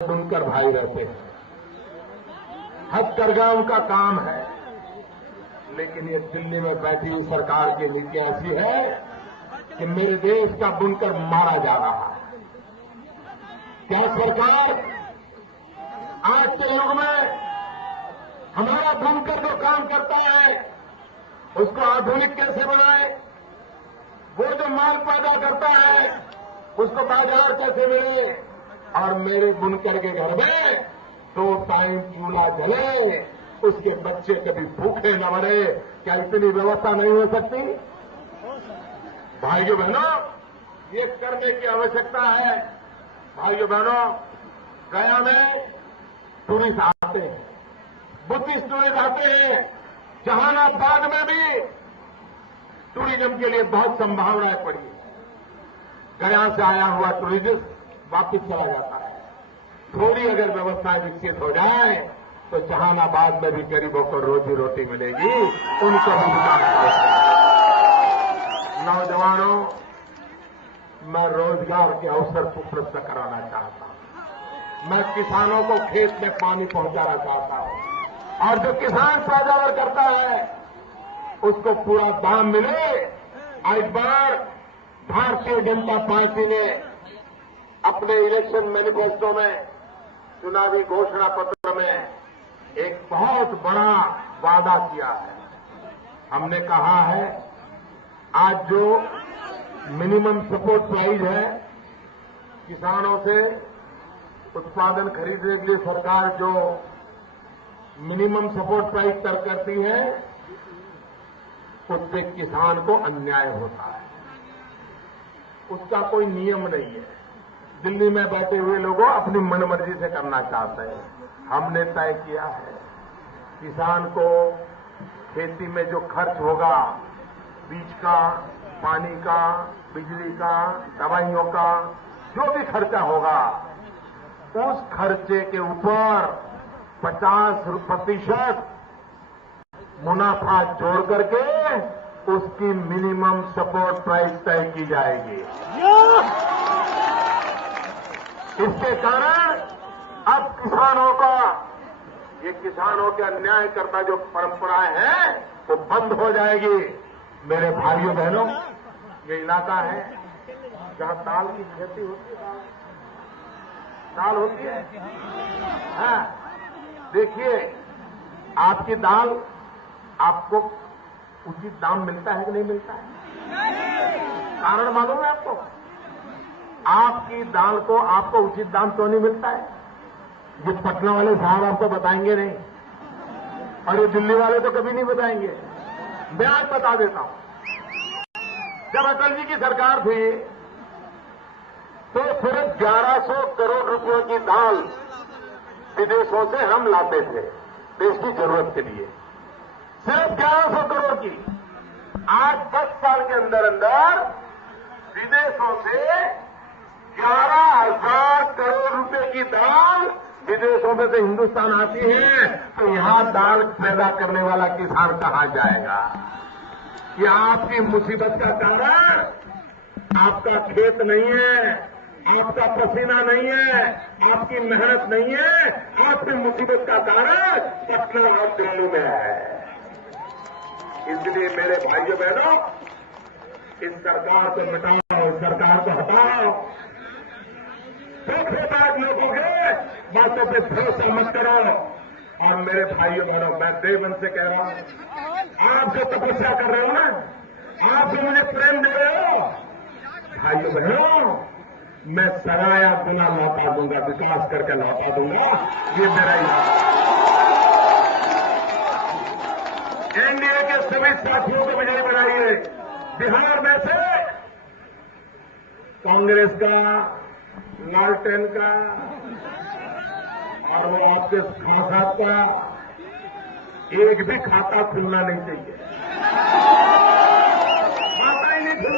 बुनकर भाई रहते हैं, हथकरघा उनका काम है। लेकिन ये दिल्ली में बैठी हुई सरकार की नीतियां ऐसी है कि मेरे देश का बुनकर मारा जा रहा है। क्या सरकार आज के युग में हमारा बुनकर जो काम करता है उसको आधुनिक कैसे बनाए, वो जो माल पैदा करता है उसको बाजार कैसे मिले, और मेरे बुनकर के घर में 2 टाइम चूल्हा जले, उसके बच्चे कभी भूखे न मरे। क्या इतनी व्यवस्था नहीं हो सकती? भाइयों बहनों, ये करने की आवश्यकता है। भाइयों बहनों, गया में टूरिस्ट आते हैं, बुद्धिस्ट टूरिस्ट आते हैं। जहानाबाद में भी टूरिज्म के लिए बहुत संभावनाएं पड़ी है। गया से आया हुआ टूरिस्ट वापिस चला जाता है। थोड़ी अगर व्यवस्थाएं विकसित हो जाए तो जहानाबाद में भी गरीबों को रोजी रोटी मिलेगी, उनको भी विकास होगा। नौजवानों, मैं रोजगार के अवसर उपलब्ध कराना चाहता हूं। मैं किसानों को खेत में पानी पहुंचाना चाहता हूं, और जो किसान पैदावार करता है उसको पूरा दाम मिले। इस बार भारतीय जनता पार्टी ने अपने इलेक्शन मैनिफेस्टो में, चुनावी घोषणा पत्र में एक बहुत बड़ा वादा किया है। हमने कहा है आज जो मिनिमम सपोर्ट प्राइस है, किसानों से उत्पादन खरीदने के लिए सरकार जो मिनिमम सपोर्ट प्राइस तय करती है, उससे किसान को अन्याय होता है। उसका कोई नियम नहीं है। दिल्ली में बैठे हुए लोगों अपनी मनमर्जी से करना चाहते हैं। हमने तय किया है किसान को खेती में जो खर्च होगा, बीज का, पानी का, बिजली का, दवाइयों का, जो भी खर्चा होगा, उस खर्चे के ऊपर 50% मुनाफा जोड़ करके उसकी मिनिमम सपोर्ट प्राइस तय की जाएगी। इसके कारण अब किसानों का, ये किसानों के अन्याय करता जो परंपराएं हैं वो बंद हो जाएगी। मेरे भाइयों बहनों, ये इलाका है जहां दाल की खेती होती है। दाल होती है, हाँ। देखिए, आपकी दाल आपको उचित दाम मिलता है कि नहीं मिलता है? कारण मालूम है आपको? आपकी दाल को आपको उचित दाम क्यों नहीं मिलता है? ये पटना वाले साहब आपको बताएंगे नहीं, और ये दिल्ली वाले तो कभी नहीं बताएंगे। मैं आज बता देता हूं। जब अटल जी की सरकार थी तो सिर्फ 1100 करोड़ रुपयों की दाल विदेशों से हम लाते थे देश की जरूरत के लिए, सिर्फ 1100 करोड़ की। आज 10 साल के अंदर अंदर विदेशों से 11,000 करोड़ रुपए की दाल विदेशों में से हिंदुस्तान आती है। तो यहां दाल पैदा करने वाला किसान कहां जाएगा? ये आपकी मुसीबत का कारण आपका खेत नहीं है, आपका पसीना नहीं है, आपकी मेहनत नहीं है। आपकी मुसीबत का कारण पटना और दिल्ली में है। इसलिए मेरे भाइयों बहनों, इस सरकार को मिटाओ, इस सरकार को हटाओ। धोखेबाज लोगों के बातों पे भरोसा मत करो। और मेरे भाइयों बहनों, मैं देवन से कह रहा हूं, आप जो तपस्या कर रहे हो ना, आप जो मुझे प्रेम दे रहे हो, भाइयों बहनों, मैं सराया गुना लौटा दूंगा, विकास करके लौटा दूंगा। ये मेरा इरादा। एनडीए के सभी साथियों को विजयी बनाइए। बिहार में से कांग्रेस का, लालटेन का, और वो आपके खास का एक भी खाता खुलना नहीं चाहिए। खाता ही नहीं खुलना।